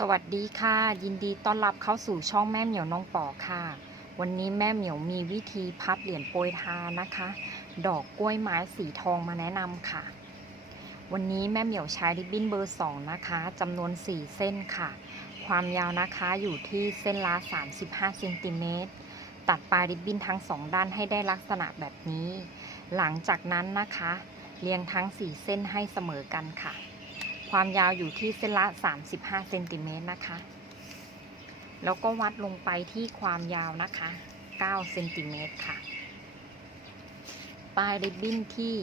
สวัสดีค่ะ ยินดีต้อนรับเข้าสู่ช่องแม่เหมียวน้องปอค่ะ วันนี้แม่เหมียวมีวิธีพับเหรียญโปรยทานนะคะ ดอกกล้วยไม้สีทองมาแนะนำค่ะ วันนี้แม่เหมียวใช้ริบบิ้นเบอร์2นะคะจำนวน4เส้นค่ะ ความยาวนะคะอยู่ที่เส้นละ35เซนติเมตรตัดปลายริบบิ้นทั้ง2ด้านให้ได้ลักษณะแบบนี้ หลังจากนั้นนะคะ เรียงทั้ง4เส้นให้เสมอกันค่ะ ความยาวอยู่ที่เส้นละ 35เซนติเมตรนะคะ แล้วก็วัดลงไปที่ความยาวนะคะ9เซนติเมตรค่ะ ปลายริบบิ้นที่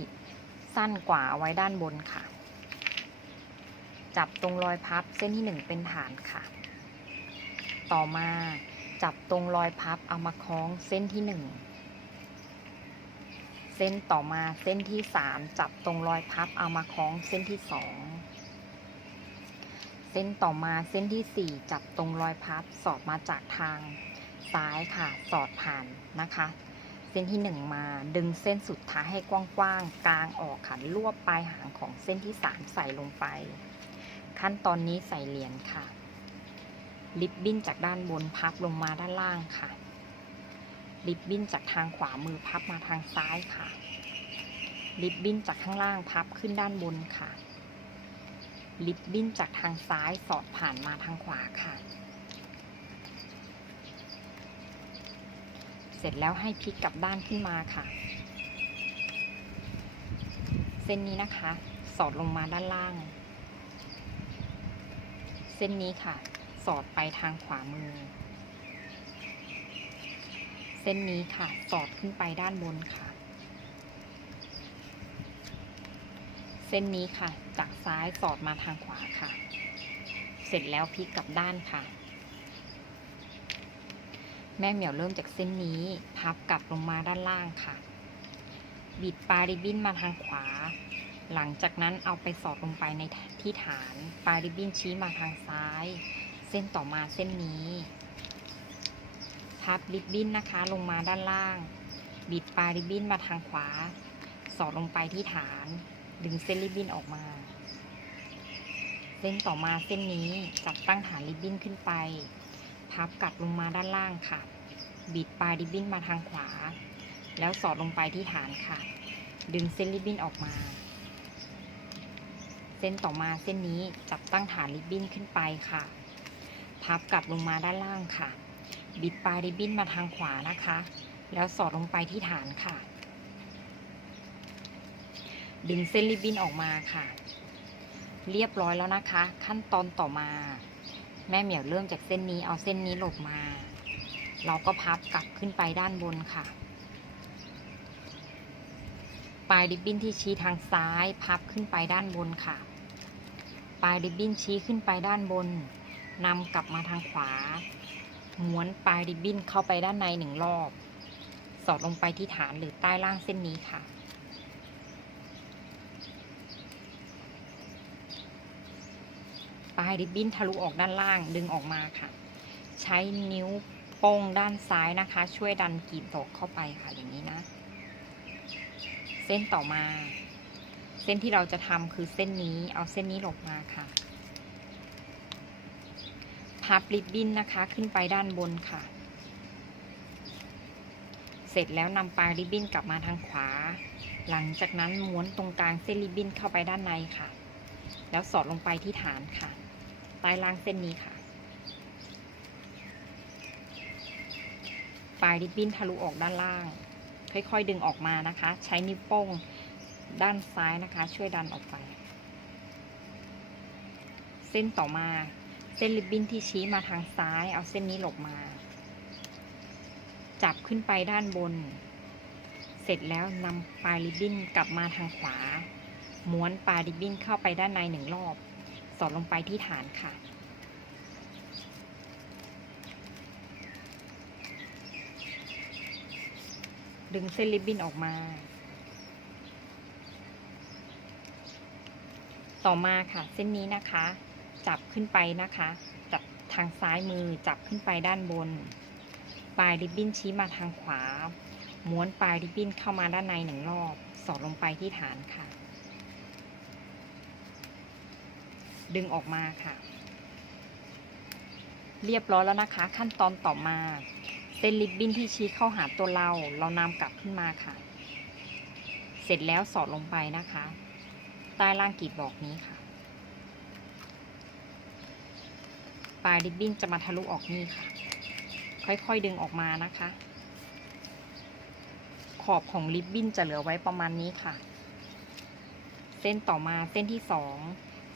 สั้นกว่าเอาไว้ด้านบนค่ะ จับตรงรอยพับเส้นที่ 1 เป็นฐานค่ะ ต่อมาจับตรงรอยพับเอามาคล้องเส้นที่ 1 เส้นต่อมาเส้นที่ 3 จับตรงรอยพับเอามาคล้องเส้นที่ 2 เส้นต่อมาเส้นที่ 4 จับตรงรอยพับสอดมาจากทางซ้ายค่ะ สอดผ่านนะคะ เส้นที่ 1 มาดึงเส้นสุดท้ายให้กว้างๆกลางออกค่ะรวบปลายหางของเส้นที่ 3 ใส่ลงไป ขั้นตอนนี้ใส่เหรียญค่ะ ลิบบิ้นจากด้านบนพับลงมาด้านล่างค่ะ ลิบบิ้นจากทางขวามือพับมาทางซ้ายค่ะ ลิบบิ้นจากข้างล่างพับขึ้นด้านบนค่ะ ลิบบิ้นจากทางซ้ายสอดผ่านมาทางขวาค่ะ เสร็จแล้วให้พลิกกลับด้านขึ้นมาค่ะ เส้นนี้นะคะ สอดลงมาด้านล่าง เส้นนี้ค่ะ สอดไปทางขวามือ เส้นนี้ค่ะ สอดขึ้นไปด้านบนค่ะ เส้นนี้ค่ะ จากซ้ายสอดมาทางขวาค่ะ เสร็จแล้วพลิกกลับด้านค่ะ แม่เหมียวเริ่มจากเส้นนี้พับกลับลงมาด้านล่างค่ะ บิดปลายริบบิ้นมาทางขวา หลังจากนั้นเอาไปสอดลงไปในที่ฐาน ปลายริบบิ้นชี้มาทางซ้าย เส้นต่อมาเส้นนี้พับริบบิ้นนะคะลงมาด้านล่าง บิดปลายริบบิ้นมาทางขวา สอดลงไปที่ฐาน ดึงเส้นริบบิ้นออกมา เส้นต่อมาเส้นนี้จับตั้งฐานริบบิ้นขึ้นไป พับกลับลงมาด้านล่างค่ะ บิดปลายริบบิ้นมาทางขวา แล้วสอดลงไปที่ฐานค่ะ ดึงเส้นริบบิ้นออกมา เส้นต่อมาเส้นนี้จับตั้งฐานริบบิ้นขึ้นไปค่ะ พับกลับลงมาด้านล่างค่ะ บิดปลายริบบิ้นมาทางขวานะคะ แล้วสอดลงไปที่ฐานค่ะ ดึงเส้นริบบิ้นออกมาค่ะ เรียบร้อยแล้วนะคะ ขั้นตอนต่อมา แม่เหมียวเริ่มจากเส้นนี้เอาเส้นนี้หลบมา เราก็พับกลับขึ้นไปด้านบนค่ะ ปลายริบบิ้นที่ชี้ทางซ้าย พับขึ้นไปด้านบนค่ะ ปลายริบบิ้นชี้ขึ้นไปด้านบนนำกลับมาทางขวา ม้วนปลายริบบิ้นเข้าไปด้านในหนึ่งรอบ สอดลงไปที่ฐานหรือใต้ล่างเส้นนี้ค่ะ ปลายริบบิ้นทะลุออกด้านล่างดึงออกมาค่ะ ใช้นิ้วโป้งด้านซ้ายนะคะ ช่วยดันกรีบดอกเข้าไปค่ะอย่างนี้นะ เส้นต่อมา เส้นที่เราจะทำคือเส้นนี้เอาเส้นนี้หลบมาค่ะ พับริบบิ้นนะคะขึ้นไปด้านบนค่ะ เสร็จแล้วนำปลายริบบิ้นกลับมาทางขวา หลังจากนั้นม้วนตรงกลางเส้นริบบิ้นเข้าไปด้านในค่ะ แล้วสอดลงไปที่ฐานค่ะ ใต้ล่างเส้นนี้ค่ะ ปลายริบบิ้นทะลุออกด้านล่าง ค่อยๆ ดึงออกมานะคะ ใช้นิ้วโป้งด้านซ้ายนะคะ ช่วยดันออกไป เส้นต่อมาเส้นริบบิ้นที่ชี้มาทางซ้าย เอาเส้นนี้หลบมา จับขึ้นไปด้านบน เสร็จแล้วนำปลายริบบิ้นกลับมาทางขวา ม้วนปลายริบบิ้นเข้าไปด้านในหนึ่งรอบ สอดลงไปที่ฐานค่ะ ดึงเส้นริบบิ้นออกมา ต่อมาค่ะเส้นนี้นะคะ จับขึ้นไปนะคะ จับทางซ้ายมือจับขึ้นไปด้านบน ปลายริบบิ้นชี้มาทางขวา ม้วนปลายริบบิ้นเข้ามาด้านในหนึ่งรอบ สอดลงไปที่ฐานค่ะ ดึงออกมาค่ะ เรียบร้อยแล้วนะคะ ขั้นตอนต่อมาเส้นริบบิ้นที่ชี้เข้าหาตัวเรา เรานำกลับขึ้นมาค่ะ เสร็จแล้วสอดลงไปนะคะ ใต้ล่างกรีบบอกนี้ค่ะ ปลายริบบิ้นจะมาทะลุออกนี่ค่ะ ค่อยๆดึงออกมานะคะ ขอบของริบบิ้นจะเหลือไว้ประมาณนี้ค่ะ เส้นต่อมาเส้นที่สอง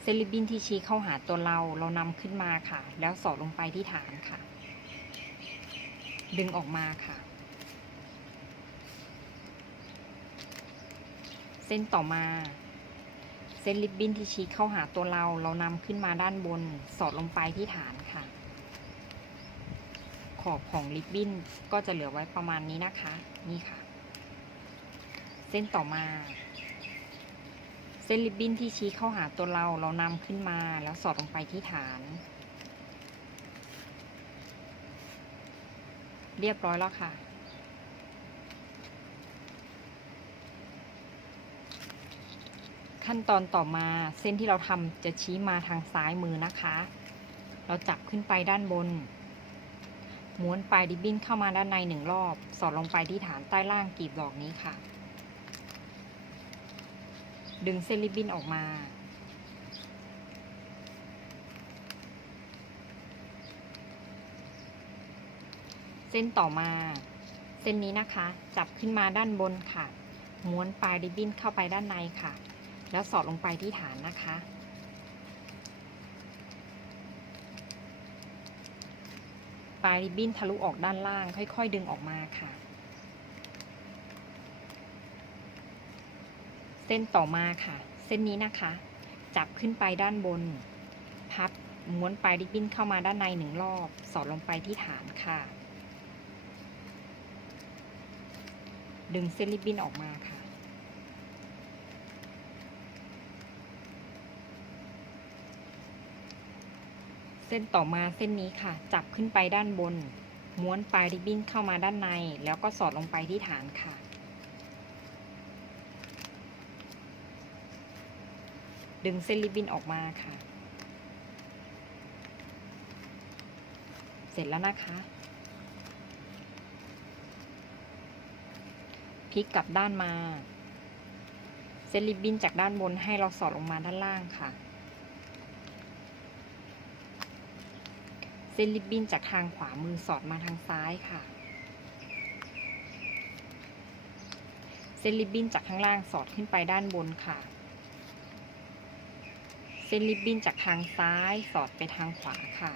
ส้นริบบิ้นที่ชี้เข้าหาตัวเราเรานำขึ้นมาค่ะ แล้วสอดลงไปที่ฐานค่ะ ดึงออกมาค่ะ เส้นต่อมา เส้นริบบิ้นที่ชี้เข้าหาตัวเราเรานำขึ้นมาด้านบน สอดลงไปที่ฐานค่ะ ขอบของริบบิ้นก็จะเหลือไว้ประมาณนี้นะคะ นี่ค่ะ เส้นต่อมา เส้นริบบิ้นที่ชี้เข้าหาตัวเราเรานำขึ้นมาแล้วสอดลงไปที่ฐาน เรียบร้อยแล้วค่ะ ขั้นตอนต่อมาเส้นที่เราทำจะชี้มาทางซ้ายมือนะคะ เราจับขึ้นไปด้านบน ม้วนปลายริบบิ้นเข้ามาด้านในหนึ่งรอบ สอดลงไปที่ฐานใต้ล่างกลีบดอกนี้ค่ะ ดึงเส้นริบบิ้นออกมา เส้นต่อมา เส้นนี้นะคะ จับขึ้นมาด้านบนค่ะ ม้วนปลายริบบิ้นเข้าไปด้านในค่ะ แล้วสอดลงไปที่ฐานนะคะปลายริบบิ้นทะลุออกด้านล่าง ค่อย ๆ ดึงออกมาค่ะ เส้นต่อมาค่ะ เส้นนี้นะคะ จับขึ้นไปด้านบน พับม้วนปลายริบบิ้นเข้ามาด้านในหนึ่งรอบ สอดลงไปที่ฐานค่ะ ดึงเส้นริบบิ้นออกมาค่ะ เส้นต่อมาเส้นนี้ค่ะ จับขึ้นไปด้านบน ม้วนปลายริบบิ้นเข้ามาด้านใน แล้วก็สอดลงไปที่ฐานค่ะ ดึงเส้นริบบิ้นออกมาค่ะ เสร็จแล้วนะคะพลิกกลับด้านมา เส้นริบบิ้นจากด้านบนให้เราสอดลงมาด้านล่างค่ะ เส้นริบบิ้นจากทางขวามือสอดมาทางซ้ายค่ะเส้นริบบิ้นจากข้างล่างสอดขึ้นไปด้านบนค่ะ เส้นริบบิ้นจากทางซ้ายสอดไปทางขวาค่ะ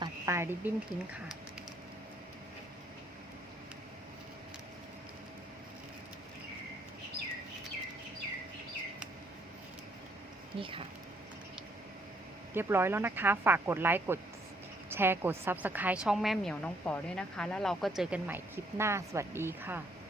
ตัดปลายริบบิ้นทิ้งค่ะนี่ค่ะ เรียบร้อยแล้วนะคะ ฝากกดไลค์ กด แชร์กด Subscribe ช่องแม่เหมียวน้องปอด้วยนะคะ แล้วเราก็เจอกันใหม่คลิปหน้าสวัสดีค่ะ